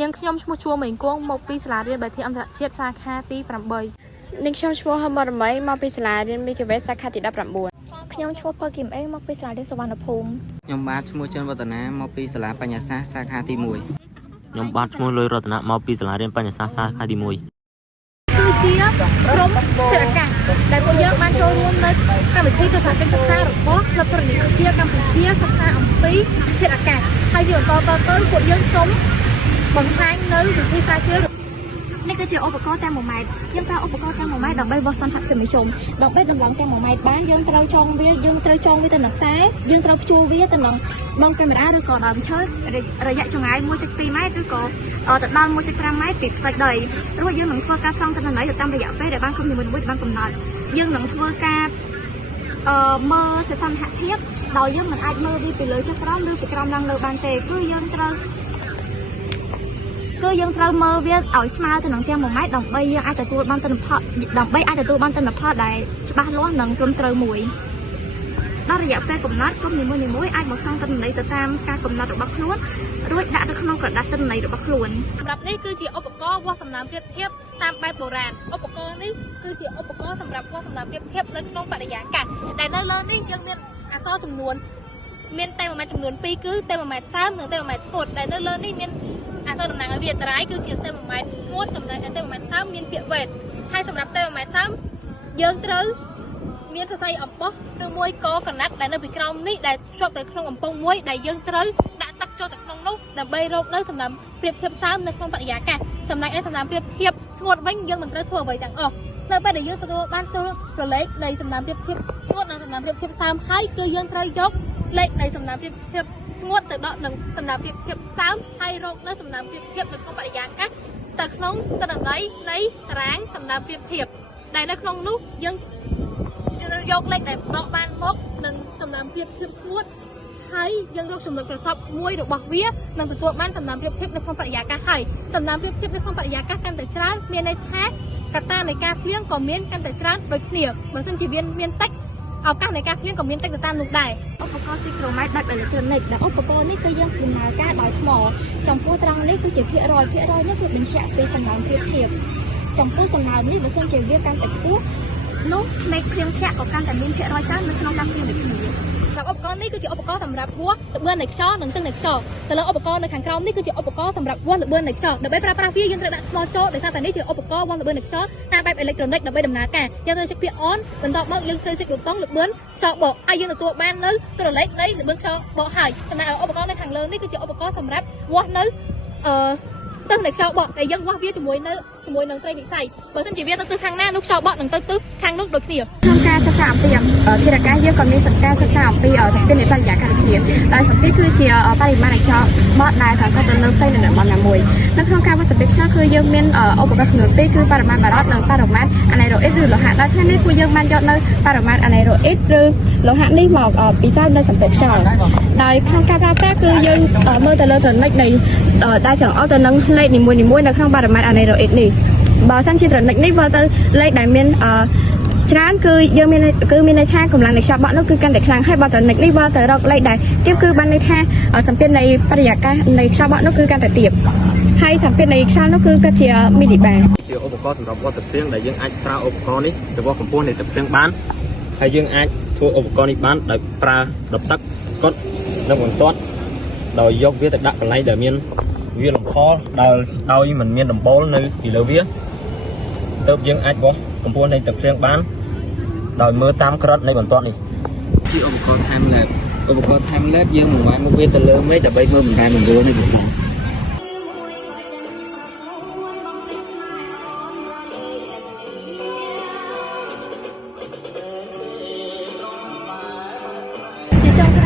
នាងខ្ញុំឈ្មោះជួមេងគង់មកពីសាលារៀនបៃតងអន្តរជាតិសាខាទី8 នាងខ្ញុំឈ្មោះហមរមីមកពីសាលារៀនមីកាវេសាខាទី19ខ្ញុំឈ្មោះពៅគឹមអេមកពីសាលារៀនសុវណ្ណភូមិខ្ញុំបាទឈ្មោះចិនវឌ្ឍនាមកពីសាលាបញ្ញាសាស្ត្រសាខាទី1ខ្ញុំបាទឈ្មោះលុយរតនាមកពីសាលារៀនបញ្ញាសាស្ត្រសាខាទី1គឺជាក្រុមសេរកាសដែលពួកយើងបានចូលរួមនៅកម្មវិធីទស្សនកិច្ចសិក្សារបស់ក្លឹបធរណីវិទ្យាកម្ពុជាសិក្សាអំពីធាតុអាកាសហើយជាបន្តទៅពួកយើងសូមបង្ហាញនៅវិធីសាស្ត្រជ្រើសរើសនេះគឺជាឧបករណ៍តាម1ម៉ែត្រយើងប្រើឧបករណ៍តាម1ម៉ែត្រដើម្បីវាស់ស្ទង់ហត្ថមធ្យមដើម្បីតម្រង់តាម1ម៉ែត្របានយើងត្រូវចងវាទៅនឹងខ្សែយើងត្រូវព្យួរវាទៅនឹងដងកាមេរ៉ាឬក៏ដើមឈើរយៈចម្ងាយ 1.2 ម៉ែត្រឬក៏ទៅដល់ 1.5 ម៉ែត្រពីផ្ទៃដីរួចយើងនឹងធ្វើការសង់ទិន្នន័យទៅតាមរយៈពេលដែលបានគ្រប់នីមួយៗបានកំណត់យើងនឹងធ្វើការមើលសីតុណ្ហភាពដោយយើងមិនអាចមើលវាពីលើចុះក្រោមឬពីក្រោមឡើងលើបានទេគឺយើងត្រូវមើលវាឲ្យស្មើទៅនឹងទាំង1ម៉ែត្រដើម្បីយើងអាចទទួលបានទិន្នផលដែលច្បាស់លាស់និងត្រឹមត្រូវមួយដល់រយៈពេលកំណត់ក្រុមនីមួយៗអាចមកសង់ទិន្នន័យទៅតាមការកំណត់របស់ខ្លួនរួចដាក់ទៅក្នុងក្រដាសទិន្នន័យរបស់ខ្លួនសម្រាប់នេះគឺជាឧបករណ៍វាស់សំណើមប្រៀបធៀបតាមបែបបុរាណឧបករណ៍នេះគឺជាឧបករណ៍សម្រាប់វាស់សំណើមប្រៀបធៀបនៅក្នុងបរិយាកាសដែលនៅលើនេះយើងមានអក្សរចំនួនមានតែ1ម៉ែត្រចំនួន2គឺតែ1ម៉ែត្រសើមនិងតែ1ម៉ែត្រស្ងួតដែលនៅលើនេះមានអក្សរតំណាងឲ្យវាតារាយគឺជាតែ1ម៉ែត្រស្ងួតចំណែកតែ1ម៉ែត្រសើមមានពាក្យវេទហើយសម្រាប់តែ1ម៉ែត្រសើមយើងត្រូវមានសរសៃអំបោះឬមួយកកណាត់ដែលនៅពីក្រោមនេះដែលជាប់ទៅក្នុងអំពង់មួយដែលយើងត្រូវដាក់ទឹកចូលទៅក្នុងនោះដើម្បីរកនៅសំណើមប្រៀបធៀបសើមនៅក្នុងបរិយាកាសចំណែកឯសំណើមប្រៀបធៀបស្ងួតវិញយើងមិនត្រូវធ្វើអ្វីទាំងអស់នៅពេលដែលយើងទទួលបានទូរលេខនៃសំណើមប្រៀបធៀបស្ងួតនិងសំណើមប្រៀបធៀបសើមហើយគឺយើងត្រូវយកលេខនៃសំណើមប្រៀបធៀបស្ងួតទៅដកនឹងសំណើមប្រៀបធៀបសើមហើយរកនៅសំណើមប្រៀបធៀបនៅក្នុងបរិយាកាសទៅក្នុងទិន្នន័យនៃតារាងសំណើមប្រៀបធៀបដែលនៅក្នុងនោះយើងយកលេខដែលដកបានមកនឹងសំណើមប្រៀបធៀបស្ងួតហើយយើងរកចំណុចប្រសពមួយរបស់វានឹងទទួលបានសំណើមប្រៀបធៀបនៅក្នុងបរិយាកាសហើយសំណើមប្រៀបធៀបនៅក្នុងបរិយាកាសកាន់តែច្រើនមានន័យថាកត្តានៃការភ្លៀងក៏មានកាន់តែច្រើនដូចគ្នាបើមិនជាមានតិចឱកាសនៃការភ្លៀងក៏មានតិចទៅតាមនោះដែរឧបករណ៍ស៊ីក្រូម៉ែត្របែបអេឡិចត្រូនិកដែលឧបករណ៍នេះគឺយើងដំណើរការដោយថ្មចំពោះត្រង់នេះគឺជាភាគរយនេះគឺបញ្ជាក់ពីសំណើមប្រៀបធៀបចំពោះសំណើមនេះបើសិនជាវាកាន់តែខ្ពស់នោះមេឃភ្លៀងធ្លាក់ក៏កាន់តែមានភាគរយច្រើននៅក្នុងការភ្លៀងដូចគ្នាឧបករណ៍នេះគឺជាឧបករណ៍សម្រាប់វាស់ល្បឿននៃខ្យល់និងទិសនៃខ្យល់ទៅលើឧបករណ៍នៅខាងក្រោមនេះគឺជាឧបករណ៍សម្រាប់វាស់ល្បឿននៃខ្យល់ដើម្បីប្រើប្រាស់វាយើងត្រូវដាក់ថ្មចូលដោយសារតែនេះជាឧបករណ៍វាស់ល្បឿននៃខ្យល់តាមបែបអេឡិចត្រូនិកដើម្បីដំណើរការយើងត្រូវចុចពាក្យ on បន្ទាប់មកយើងត្រូវចុចប៊ូតុងល្បឿនខ្យល់បក់ហើយយើងទទួលបាននៅទូរលេខនៃល្បឿនខ្យល់បក់ហើយចំណែកឧបករណ៍នៅខាងលើនេះគឺជាឧបករណ៍សម្រាប់វាស់នៅទិសនៃខ្យល់បក់ដែលយើងវាស់វាជាមួយនឹងត្រីវិស័យបើមិនជាវាទៅទិសខាងណានោះខ្យល់បក់នឹងទៅទិសខាងនោះដូចគ្នាក្នុងការសិក្សាអំពីធាតុអាកាសយើងក៏មានការសិក្សាអំពីសម្ពាធនៃបរិយាកាសដូចគ្នាដោយសម្ពាធគឺជាបរិមាណនៃខ្យល់បក់ដែលសង្កត់ទៅលើផ្ទៃនៃតំបន់ណាមួយនៅក្នុងការវាស់សម្ពាធខ្យល់គឺយើងមានឧបករណ៍ចំនួន2គឺបរិមាណបារ៉តនិងបរិមាណអាណេរ៉ូអ៊ីតឬលោហៈដែលថ្ងៃនេះពួកយើងបានយកនៅបរិមាណអាណេរ៉ូអ៊ីតឬលោហៈនេះមកពិសោធន៍នៅសម្ពាធខ្យល់ដោយក្នុងការប្រើប្រាស់គឺយើងមើលទៅលើត្រនិចនៃដែលចង្អុលទៅនឹងលេខនីមួយៗនៅក្នុងបរិមាណអាណេរ៉ូអ៊ីតនេះបើសិនជាត្រនិចនេះវិលទៅលេខដែលមានច្រើនគឺយើងមានន័យថាកម្លាំងនៃខ្យល់បក់នោះគឺកាន់តែខ្លាំងហើយបើត្រនិចនេះវិលទៅរកលេខដែលទាបគឺបានន័យថាសម្ពាធនៃបរិយាកាសនៃខ្យល់បក់នោះគឺកាន់តែទាបហើយសម្ពាធនៃខ្យល់នោះគឺគិតជាមីលីបាជាឧបករណ៍សម្រាប់វាស់ទឹកភ្លៀងដែលយើងអាចប្រើឧបករណ៍នេះទៅវាស់កម្ពស់នៃទឹកភ្លៀងបានហើយយើងអាចធ្វើឧបករណ៍នេះបានដោយប្រើដបទឹកស្កុតនិងបន្ទាត់ដោយយកវាទៅដាក់កន្លែងដែលមានវាលំខដោយមិនមានដំបូលនៅពីលើវាទើបយើងអាចវាស់កម្ពស់នៃទឹកភ្លៀងបានដោយមើលតាមក្រឹតនៃបន្ទាត់នេះជាឧបករណ៍ time lapse ឧបករណ៍ time lapse យើងបង្វែរមុខវាទៅលើមេឃដើម្បីមើលបណ្ដាញបង្រួលនៃវាជាចុងក្រ